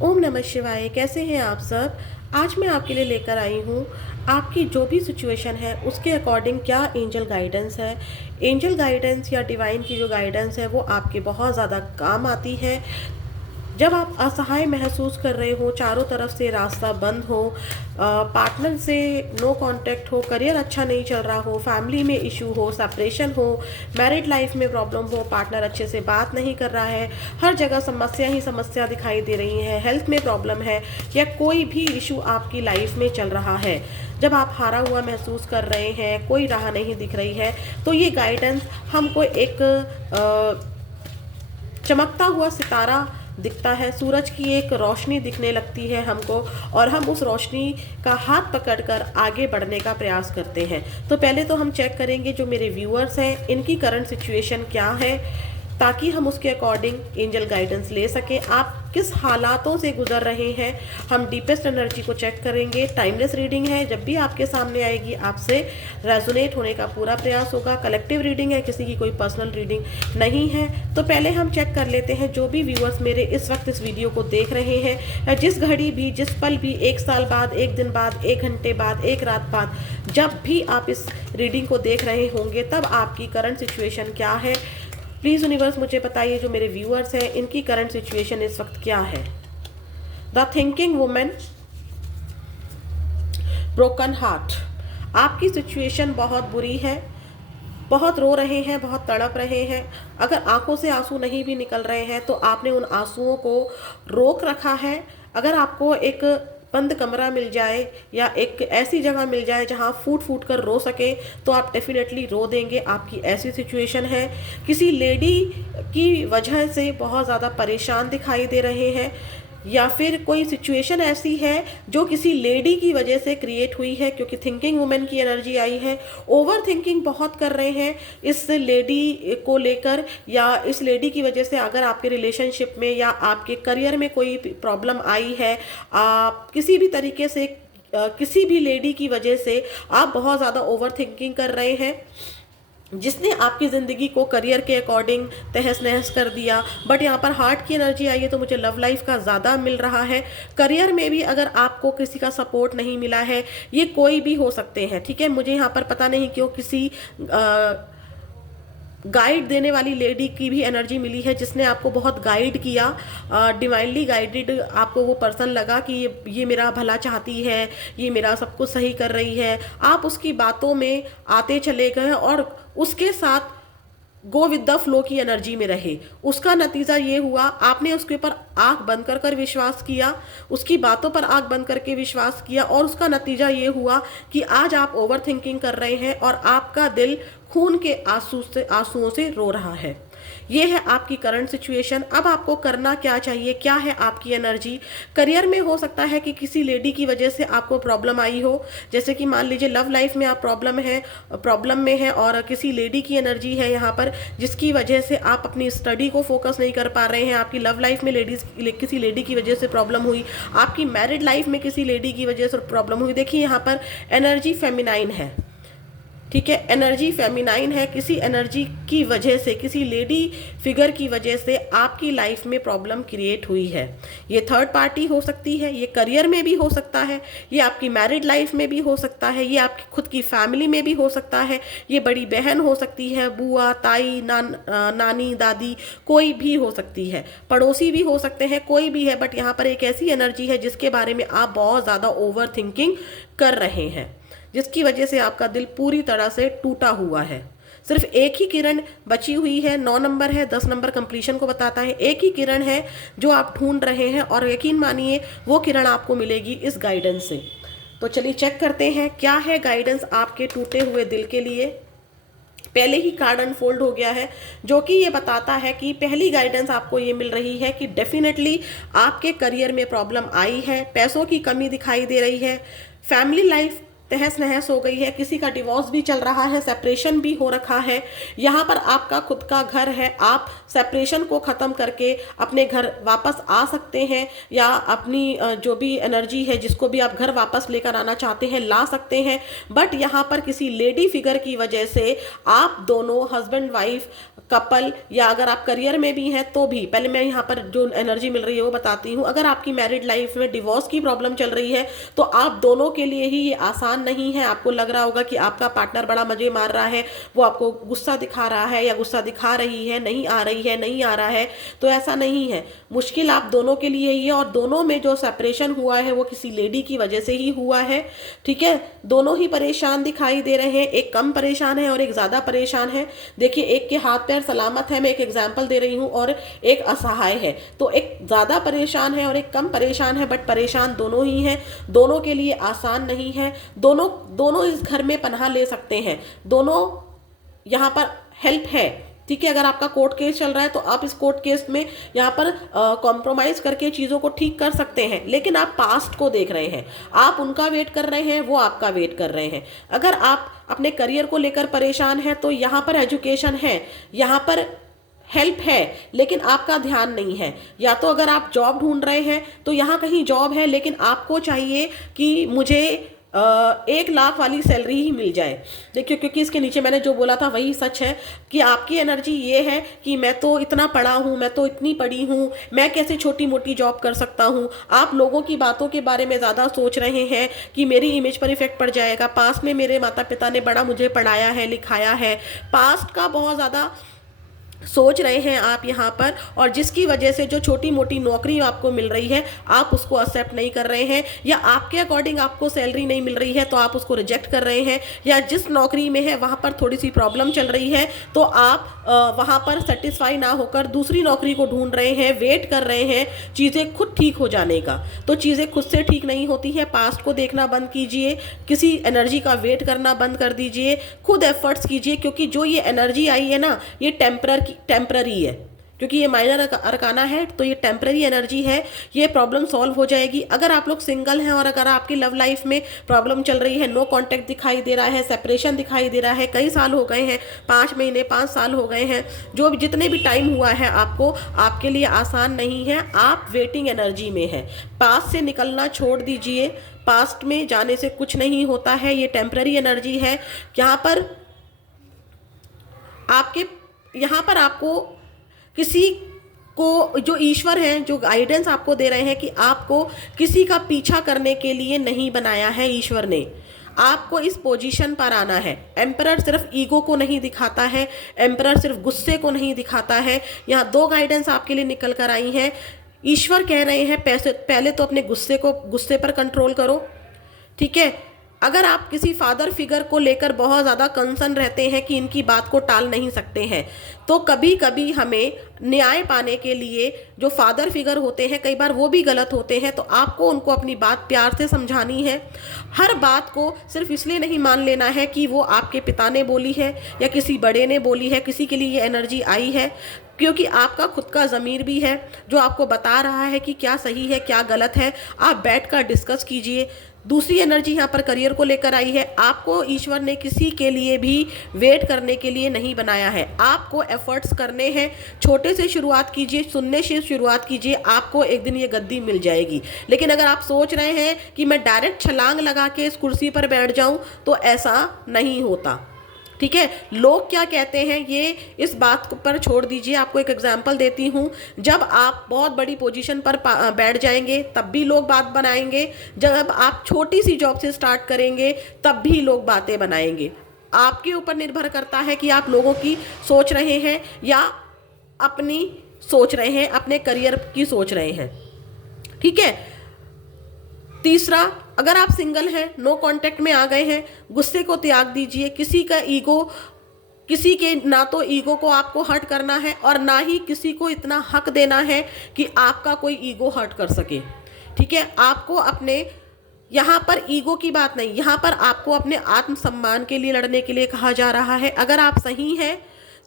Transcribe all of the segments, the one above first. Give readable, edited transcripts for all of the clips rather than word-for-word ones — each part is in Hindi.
ओम नमः शिवाय। कैसे हैं आप सब? आज मैं आपके लिए लेकर आई हूँ आपकी जो भी सिचुएशन है उसके अकॉर्डिंग क्या एंजल गाइडेंस है। एंजल गाइडेंस या डिवाइन की जो गाइडेंस है वो आपके बहुत ज़्यादा काम आती है। जब आप असहाय महसूस कर रहे हो, चारों तरफ से रास्ता बंद हो, पार्टनर से नो कांटेक्ट हो, करियर अच्छा नहीं चल रहा हो, फैमिली में इशू हो, सेपरेशन हो, मैरिड लाइफ में प्रॉब्लम हो, पार्टनर अच्छे से बात नहीं कर रहा है, हर जगह समस्या ही समस्या दिखाई दे रही है, हेल्थ में प्रॉब्लम है या कोई भी इशू आपकी लाइफ में चल रहा है, जब आप हारा हुआ महसूस कर रहे हैं, कोई राह नहीं दिख रही है, तो ये गाइडेंस हमको एक चमकता हुआ सितारा दिखता है, सूरज की एक रोशनी दिखने लगती है हमको, और हम उस रोशनी का हाथ पकड़कर आगे बढ़ने का प्रयास करते हैं। तो पहले तो हम चेक करेंगे जो मेरे व्यूअर्स हैं इनकी करंट सिचुएशन क्या है, ताकि हम उसके अकॉर्डिंग एंजल गाइडेंस ले सकें। आप किस हालातों से गुजर रहे हैं, हम डीपेस्ट एनर्जी को चेक करेंगे। टाइमलेस रीडिंग है, जब भी आपके सामने आएगी आपसे रेजोनेट होने का पूरा प्रयास होगा। कलेक्टिव रीडिंग है, किसी की कोई पर्सनल रीडिंग नहीं है। तो पहले हम चेक कर लेते हैं जो भी व्यूअर्स मेरे इस वक्त इस वीडियो को देख रहे हैं, जिस घड़ी भी, जिस पल भी, 1 साल बाद, 1 दिन बाद, 1 घंटे बाद, 1 रात बाद, जब भी आप इस रीडिंग को देख रहे होंगे तब आपकी करंट सिचुएशन क्या है। प्लीज़ यूनिवर्स मुझे बताइए जो मेरे व्यूअर्स हैं इनकी करंट सिचुएशन इस वक्त क्या है। The thinking women, broken heart. आपकी सिचुएशन बहुत बुरी है, बहुत रो रहे हैं, बहुत तड़प रहे हैं। अगर आंखों से आंसू नहीं भी निकल रहे हैं तो आपने उन आंसुओं को रोक रखा है। अगर आपको एक बंद कमरा मिल जाए या एक ऐसी जगह मिल जाए जहां फूट फूट कर रो सके तो आप डेफिनेटली रो देंगे। आपकी ऐसी सिचुएशन है। किसी लेडी की वजह से बहुत ज़्यादा परेशान दिखाई दे रहे हैं, या फिर कोई सिचुएशन ऐसी है जो किसी लेडी की वजह से क्रिएट हुई है, क्योंकि थिंकिंग वुमेन की एनर्जी आई है। ओवर थिंकिंग बहुत कर रहे हैं इस लेडी को लेकर, या इस लेडी की वजह से अगर आपके रिलेशनशिप में या आपके करियर में कोई प्रॉब्लम आई है, आप किसी भी तरीके से किसी भी लेडी की वजह से आप बहुत ज़्यादा ओवर थिंकिंग कर रहे हैं, जिसने आपकी ज़िंदगी को करियर के अकॉर्डिंग तहस नहस कर दिया। बट यहाँ पर हार्ट की एनर्जी आई है तो मुझे लव लाइफ का ज़्यादा मिल रहा है। करियर में भी अगर आपको किसी का सपोर्ट नहीं मिला है, ये कोई भी हो सकते हैं, ठीक है। मुझे यहाँ पर पता नहीं क्यों किसी गाइड देने वाली लेडी की भी एनर्जी मिली है, जिसने आपको बहुत गाइड किया, डिवाइनली गाइडेड आपको वो पर्सन लगा कि ये मेरा भला चाहती है, ये मेरा सब कुछ सही कर रही है। आप उसकी बातों में आते चले गए और उसके साथ गो विद द फ्लो की एनर्जी में रहे। उसका नतीजा ये हुआ, आपने उसके ऊपर आंख बंद कर कर विश्वास किया, उसकी बातों पर आंख बंद करके विश्वास किया, और उसका नतीजा ये हुआ कि आज आप ओवर थिंकिंग कर रहे हैं और आपका दिल खून के आंसुओं से रो रहा है। ये है आपकी करंट सिचुएशन। अब आपको करना क्या चाहिए, क्या है आपकी एनर्जी। करियर में हो सकता है कि किसी लेडी की वजह से आपको प्रॉब्लम आई हो, जैसे कि मान लीजिए लव लाइफ में आप प्रॉब्लम में है और किसी लेडी की एनर्जी है यहाँ पर, जिसकी वजह से आप अपनी स्टडी को फोकस नहीं कर पा रहे हैं। आपकी लव लाइफ में किसी लेडी की वजह से प्रॉब्लम हुई, आपकी मैरिड लाइफ में किसी लेडी की वजह से प्रॉब्लम हुई। देखिए यहाँ पर एनर्जी फेमिनाइन है, ठीक है, एनर्जी फेमिनाइन है। किसी एनर्जी की वजह से, किसी लेडी फिगर की वजह से आपकी लाइफ में प्रॉब्लम क्रिएट हुई है। ये थर्ड पार्टी हो सकती है, ये करियर में भी हो सकता है, ये आपकी मैरिड लाइफ में भी हो सकता है, ये आपकी खुद की फैमिली में भी हो सकता है, ये बड़ी बहन हो सकती है, बुआ, ताई, नानी, दादी, कोई भी हो सकती है, पड़ोसी भी हो सकते हैं, कोई भी है। बट यहाँ पर एक ऐसी एनर्जी है जिसके बारे में आप बहुत ज़्यादा ओवर थिंकिंग कर रहे हैं, जिसकी वजह से आपका दिल पूरी तरह से टूटा हुआ है। सिर्फ एक ही किरण बची हुई है, 9 नंबर है, 10 नंबर कंप्लीशन को बताता है। एक ही किरण है जो आप ढूंढ रहे हैं और यकीन मानिए वो किरण आपको मिलेगी इस गाइडेंस से। तो चलिए चेक करते हैं क्या है गाइडेंस आपके टूटे हुए दिल के लिए। पहले ही कार्ड अनफोल्ड हो गया है जो कि ये बताता है कि पहली गाइडेंस आपको ये मिल रही है कि डेफिनेटली आपके करियर में प्रॉब्लम आई है, पैसों की कमी दिखाई दे रही है, फैमिली लाइफ तहस नहस हो गई है, किसी का डिवोर्स भी चल रहा है, सेपरेशन भी हो रखा है। यहाँ पर आपका खुद का घर है, आप सेपरेशन को ख़त्म करके अपने घर वापस आ सकते हैं, या अपनी जो भी एनर्जी है जिसको भी आप घर वापस लेकर आना चाहते हैं ला सकते हैं। बट यहाँ पर किसी लेडी फिगर की वजह से आप दोनों हस्बैंड वाइफ कपल, या अगर आप करियर में भी हैं तो भी, पहले मैं यहाँ पर जो एनर्जी मिल रही है वो बताती हूँ। अगर आपकी मैरिड लाइफ में डिवोर्स की प्रॉब्लम चल रही है तो आप दोनों के लिए ही ये आसान नहीं है। आपको लग रहा होगा कि आपका पार्टनर बड़ा मजे मार रहा है, वो आपको गुस्सा दिखा रहा है या गुस्सा दिखा रही है, नहीं आ रही है, नहीं आ रहा है, तो ऐसा नहीं है। मुश्किल आप दोनों के लिए ही है, और दोनों में जो सेपरेशन हुआ है वो किसी लेडी की वजह से ही हुआ है। ठीक है, दोनों ही परेशान दिखाई दे रहे हैं, एक कम परेशान है और एक ज्यादा परेशान है। देखिए, एक के हाथ पैर सलामत है, मैं एक एग्जाम्पल दे रही हूँ, और एक असहाय है। तो एक ज्यादा परेशान है और एक कम परेशान है, बट परेशान दोनों ही हैं। दोनों के लिए आसान नहीं है। दोनों दोनों इस घर में पनाह ले सकते हैं, दोनों यहाँ पर हेल्प है। ठीक है, अगर आपका कोर्ट केस चल रहा है तो आप इस कोर्ट केस में यहाँ पर कॉम्प्रोमाइज करके चीज़ों को ठीक कर सकते हैं। लेकिन आप पास्ट को देख रहे हैं, आप उनका वेट कर रहे हैं, वो आपका वेट कर रहे हैं। अगर आप अपने करियर को लेकर परेशान हैं तो यहाँ पर एजुकेशन है, यहाँ पर हेल्प है, लेकिन आपका ध्यान नहीं है। या तो अगर आप जॉब ढूंढ रहे हैं तो यहाँ कहीं जॉब है, लेकिन आपको चाहिए कि मुझे 1 लाख वाली सैलरी ही मिल जाए। देखिए, क्योंकि इसके नीचे मैंने जो बोला था वही सच है कि आपकी एनर्जी ये है कि मैं तो इतना पढ़ा हूँ, मैं तो इतनी पढ़ी हूँ, मैं कैसे छोटी मोटी जॉब कर सकता हूँ। आप लोगों की बातों के बारे में ज़्यादा सोच रहे हैं कि मेरी इमेज पर इफेक्ट पड़ जाएगा, पास्ट में मेरे माता पिता ने बड़ा मुझे पढ़ाया है, लिखाया है, पास्ट का बहुत ज़्यादा सोच रहे हैं आप यहाँ पर। और जिसकी वजह से जो छोटी मोटी नौकरी आपको मिल रही है आप उसको एक्सेप्ट नहीं कर रहे हैं, या आपके अकॉर्डिंग आपको सैलरी नहीं मिल रही है तो आप उसको रिजेक्ट कर रहे हैं, या जिस नौकरी में है वहाँ पर थोड़ी सी प्रॉब्लम चल रही है तो आप वहाँ पर सेटिस्फाई ना होकर दूसरी नौकरी को ढूंढ रहे हैं, वेट कर रहे हैं चीज़ें खुद ठीक हो जाने का। तो चीज़ें खुद से ठीक नहीं होती है। पास्ट को देखना बंद कीजिए, किसी एनर्जी का वेट करना बंद कर दीजिए, खुद एफर्ट्स कीजिए, क्योंकि जो ये एनर्जी आई है ना, ये टेम्पररी है, क्योंकि ये माइनर अरकाना है तो ये टेम्पररी एनर्जी है, ये प्रॉब्लम सॉल्व हो जाएगी। अगर आप लोग सिंगल हैं और अगर आपकी लव लाइफ में प्रॉब्लम चल रही है, नो कांटेक्ट दिखाई दे रहा है, सेपरेशन दिखाई दे रहा है, कई साल हो गए हैं, 5 महीने 5 साल हो गए हैं, जो भी जितने भी टाइम हुआ है आपको, आपके लिए आसान नहीं है। आप वेटिंग एनर्जी में है। पास्ट से निकलना छोड़ दीजिए, पास्ट में जाने से कुछ नहीं होता है, ये टेम्पररी एनर्जी है। यहाँ पर आपको किसी को, जो ईश्वर हैं, जो गाइडेंस आपको दे रहे हैं कि आपको किसी का पीछा करने के लिए नहीं बनाया है ईश्वर ने, आपको इस पोजीशन पर आना है। एम्परर सिर्फ ईगो को नहीं दिखाता है, एम्परर सिर्फ गुस्से को नहीं दिखाता है। यहाँ 2 गाइडेंस आपके लिए निकल कर आई हैं। ईश्वर कह रहे हैं पहले तो अपने गुस्से पर कंट्रोल करो। ठीक है, अगर आप किसी फादर फिगर को लेकर बहुत ज़्यादा कंसर्न रहते हैं कि इनकी बात को टाल नहीं सकते हैं, तो कभी कभी हमें न्याय पाने के लिए जो फादर फिगर होते हैं कई बार वो भी गलत होते हैं, तो आपको उनको अपनी बात प्यार से समझानी है। हर बात को सिर्फ इसलिए नहीं मान लेना है कि वो आपके पिता ने बोली है या किसी बड़े ने बोली है, किसी के लिए ये एनर्जी आई है, क्योंकि आपका खुद का ज़मीर भी है जो आपको बता रहा है कि क्या सही है क्या गलत है। आप बैठकर डिस्कस कीजिए। दूसरी एनर्जी यहाँ पर करियर को लेकर आई है। आपको ईश्वर ने किसी के लिए भी वेट करने के लिए नहीं बनाया है, आपको एफर्ट्स करने हैं। छोटे से शुरुआत कीजिए, सुनने से शुरुआत कीजिए, आपको एक दिन ये गद्दी मिल जाएगी। लेकिन अगर आप सोच रहे हैं कि मैं डायरेक्ट छलांग लगा के इस कुर्सी पर बैठ जाऊं, तो ऐसा नहीं होता। ठीक है, लोग क्या कहते हैं ये इस बात पर छोड़ दीजिए। आपको एक एग्जांपल देती हूँ, जब आप बहुत बड़ी पोजीशन पर बैठ जाएंगे तब भी लोग बात बनाएंगे, जब आप छोटी सी जॉब से स्टार्ट करेंगे तब भी लोग बातें बनाएंगे। आपके ऊपर निर्भर करता है कि आप लोगों की सोच रहे हैं या अपनी सोच रहे हैं, अपने करियर की सोच रहे हैं। ठीक है, तीसरा, अगर आप सिंगल हैं, नो कांटेक्ट में आ गए हैं, गुस्से को त्याग दीजिए। किसी के ना तो ईगो को आपको हर्ट करना है और ना ही किसी को इतना हक देना है कि आपका कोई ईगो हर्ट कर सके। ठीक है, आपको अपने, यहाँ पर ईगो की बात नहीं, यहाँ पर आपको अपने आत्मसम्मान के लिए लड़ने के लिए कहा जा रहा है। अगर आप सही हैं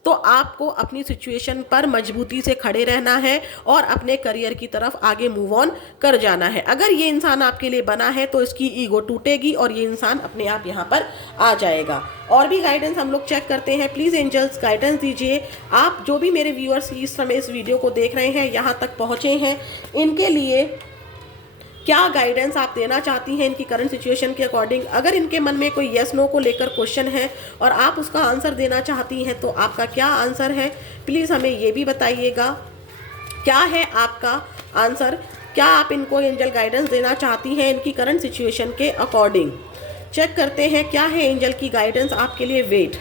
तो आपको अपनी सिचुएशन पर मजबूती से खड़े रहना है और अपने करियर की तरफ आगे मूव ऑन कर जाना है। अगर ये इंसान आपके लिए बना है तो इसकी ईगो टूटेगी और ये इंसान अपने आप यहाँ पर आ जाएगा। और भी गाइडेंस हम लोग चेक करते हैं। प्लीज़ एंजल्स गाइडेंस दीजिए। आप जो भी मेरे व्यूअर्स इस समय इस वीडियो को देख रहे हैं, यहाँ तक पहुँचे हैं, इनके लिए क्या गाइडेंस आप देना चाहती हैं इनकी करंट सिचुएशन के अकॉर्डिंग। अगर इनके मन में कोई येस नो को लेकर क्वेश्चन है और आप उसका आंसर देना चाहती हैं तो आपका क्या आंसर है, प्लीज़ हमें ये भी बताइएगा। क्या है आपका आंसर, क्या आप इनको एंजल गाइडेंस देना चाहती हैं इनकी करंट सिचुएशन के अकॉर्डिंग। चेक करते हैं क्या है एंजल की गाइडेंस आपके लिए। वेट,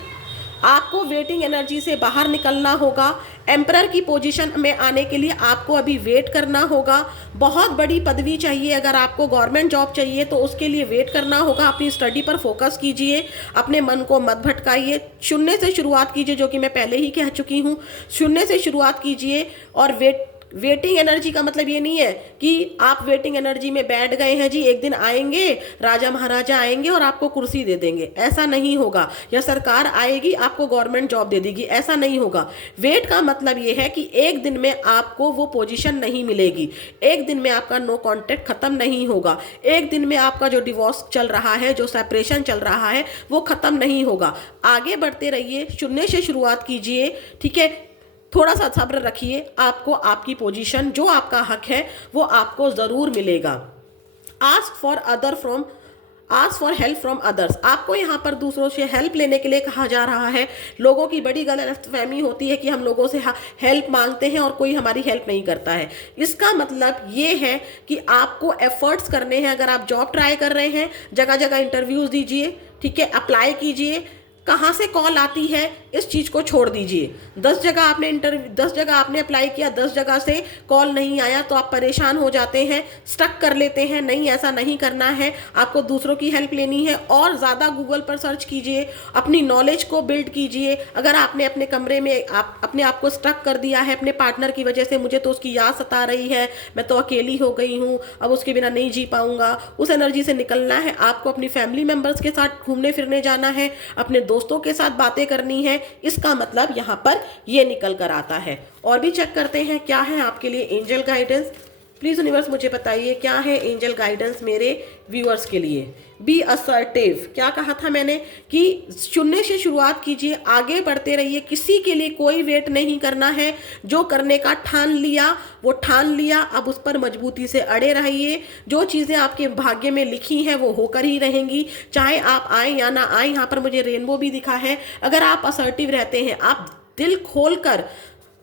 आपको वेटिंग एनर्जी से बाहर निकलना होगा। एम्परर की पोजीशन में आने के लिए आपको अभी वेट करना होगा। बहुत बड़ी पदवी चाहिए, अगर आपको गवर्नमेंट जॉब चाहिए तो उसके लिए वेट करना होगा। अपनी स्टडी पर फोकस कीजिए, अपने मन को मत भटकाइए, शून्य से शुरुआत कीजिए, जो कि मैं पहले ही कह चुकी हूँ। शून्य से शुरुआत कीजिए और वेटिंग एनर्जी का मतलब ये नहीं है कि आप वेटिंग एनर्जी में बैठ गए हैं जी, एक दिन आएंगे राजा महाराजा आएंगे और आपको कुर्सी दे देंगे, ऐसा नहीं होगा। या सरकार आएगी आपको गवर्नमेंट जॉब दे देगी, ऐसा नहीं होगा। वेट का मतलब ये है कि एक दिन में आपको वो पोजीशन नहीं मिलेगी, एक दिन में आपका नो कॉन्टैक्ट खत्म नहीं होगा, एक दिन में आपका जो डिवोर्स चल रहा है, जो सेपरेशन चल रहा है, वो खत्म नहीं होगा। आगे बढ़ते रहिए, शून्य से शुरुआत कीजिए, ठीक है। थोड़ा सा सब्र रखिए, आपको आपकी पोजीशन, जो आपका हक है वो आपको ज़रूर मिलेगा। Ask for help from others. आपको यहाँ पर दूसरों से हेल्प लेने के लिए कहा जा रहा है। लोगों की बड़ी गलतफहमी होती है कि हम लोगों से हेल्प मांगते हैं और कोई हमारी हेल्प नहीं करता है। इसका मतलब ये है कि आपको एफर्ट्स करने हैं। अगर आप जॉब ट्राई कर रहे हैं, जगह जगह इंटरव्यूज़ दीजिए, ठीक है, अप्लाई कीजिए। कहाँ से कॉल आती है इस चीज़ को छोड़ दीजिए। 10 जगह आपने अप्लाई किया, 10 जगह से कॉल नहीं आया तो आप परेशान हो जाते हैं, स्टक कर लेते हैं। नहीं, ऐसा नहीं करना है, आपको दूसरों की हेल्प लेनी है। और ज़्यादा गूगल पर सर्च कीजिए, अपनी नॉलेज को बिल्ड कीजिए। अगर आपने अपने कमरे में अपने आप को स्टक कर दिया है अपने पार्टनर की वजह से, मुझे तो उसकी याद सता रही है, मैं तो अकेली हो गई हूँ, अब उसके बिना नहीं जी पाऊँगा, उस एनर्जी से निकलना है। आपको अपनी फैमिली मेम्बर्स के साथ घूमने फिरने जाना है, अपने दोस्तों के साथ बातें करनी है। इसका मतलब यहाँ पर ये निकल कर आता है। और भी चेक करते हैं क्या है आपके लिए एंजल गाइडेंस। प्लीज यूनिवर्स मुझे बताइए क्या है एंजल गाइडेंस मेरे व्यूअर्स के लिए। बी असर्टिव, क्या कहा था मैंने कि शून्य से शुरुआत कीजिए, आगे बढ़ते रहिए, किसी के लिए कोई वेट नहीं करना है। जो करने का ठान लिया वो ठान लिया, अब उस पर मजबूती से अड़े रहिए। जो चीज़ें आपके भाग्य में लिखी हैं वो होकर ही रहेंगी, चाहे आप आए या ना आए। यहाँ पर मुझे रेनबो भी दिखा है। अगर आप असर्टिव रहते हैं, आप दिल खोल कर,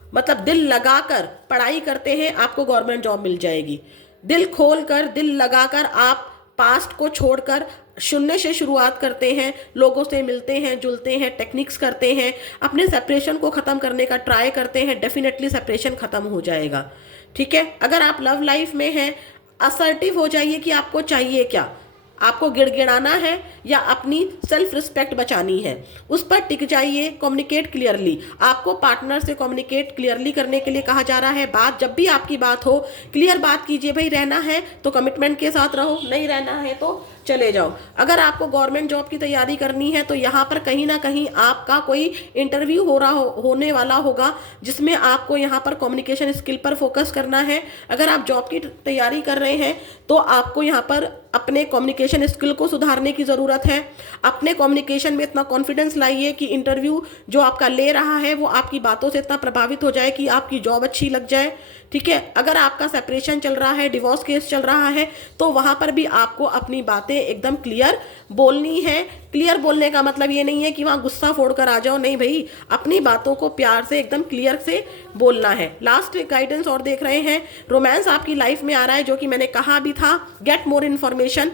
मतलब दिल लगाकर पढ़ाई करते हैं, आपको गवर्नमेंट जॉब मिल जाएगी। दिल खोलकर, दिल लगाकर आप पास्ट को छोड़कर शून्य से शुरुआत करते हैं, लोगों से मिलते हैं, जुलते हैं, टेक्निक्स करते हैं, अपने सेपरेशन को ख़त्म करने का ट्राई करते हैं, डेफिनेटली सेपरेशन ख़त्म हो जाएगा। ठीक है, अगर आप लव लाइफ में हैं, असर्टिव हो जाइए कि आपको चाहिए क्या। आपको गिड़गिड़ाना है या अपनी सेल्फ रिस्पेक्ट बचानी है, उस पर टिक जाइए। कम्युनिकेट क्लियरली, आपको पार्टनर से कम्युनिकेट क्लियरली करने के लिए कहा जा रहा है। बात जब भी आपकी बात हो, क्लियर बात कीजिए। भाई रहना है तो कमिटमेंट के साथ रहो, नहीं रहना है तो चले जाओ। अगर आपको गवर्नमेंट जॉब की तैयारी करनी है तो यहाँ पर कहीं ना कहीं आपका कोई इंटरव्यू होने वाला होगा, जिसमें आपको यहाँ पर कम्युनिकेशन स्किल पर फोकस करना है। अगर आप जॉब की तैयारी कर रहे हैं तो आपको यहाँ पर अपने कम्युनिकेशन स्किल को सुधारने की ज़रूरत है। अपने कम्युनिकेशन में इतना कॉन्फिडेंस लाइए कि इंटरव्यू जो आपका ले रहा है वो आपकी बातों से इतना प्रभावित हो जाए कि आपकी जॉब अच्छी लग जाए। ठीक है, अगर आपका सेपरेशन चल रहा है, डिवोर्स केस चल रहा है, तो वहाँ पर भी आपको अपनी बातें एकदम क्लियर बोलनी है। क्लियर बोलने का मतलब ये नहीं है कि वहाँ गुस्सा फोड़ कर आ जाओ, नहीं भाई, अपनी बातों को प्यार से एकदम क्लियर से बोलना है। लास्ट गाइडेंस और देख रहे हैं, रोमांस आपकी लाइफ में आ रहा है, जो कि मैंने कहा भी था। Get more information.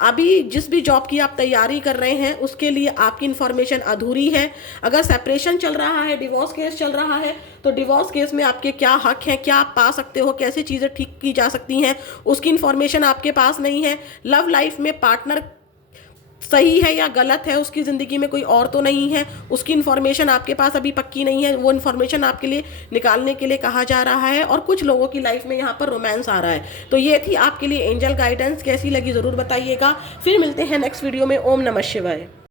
अभी जिस भी जॉब की आप तैयारी कर रहे हैं उसके लिए आपकी इन्फॉर्मेशन अधूरी है। अगर सेपरेशन चल रहा है, डिवोर्स केस चल रहा है, तो डिवोर्स केस में आपके क्या हक हैं, क्या आप पा सकते हो, कैसे चीज़ें ठीक की जा सकती हैं, उसकी इन्फॉर्मेशन आपके पास नहीं है। लव लाइफ में पार्टनर सही है या गलत है, उसकी ज़िंदगी में कोई और तो नहीं है, उसकी इन्फॉर्मेशन आपके पास अभी पक्की नहीं है। वो इन्फॉर्मेशन आपके लिए निकालने के लिए कहा जा रहा है। और कुछ लोगों की लाइफ में यहाँ पर रोमांस आ रहा है। तो ये थी आपके लिए एंजल गाइडेंस। कैसी लगी ज़रूर बताइएगा। फिर मिलते हैं नेक्स्ट वीडियो में। ओम नमः शिवाय।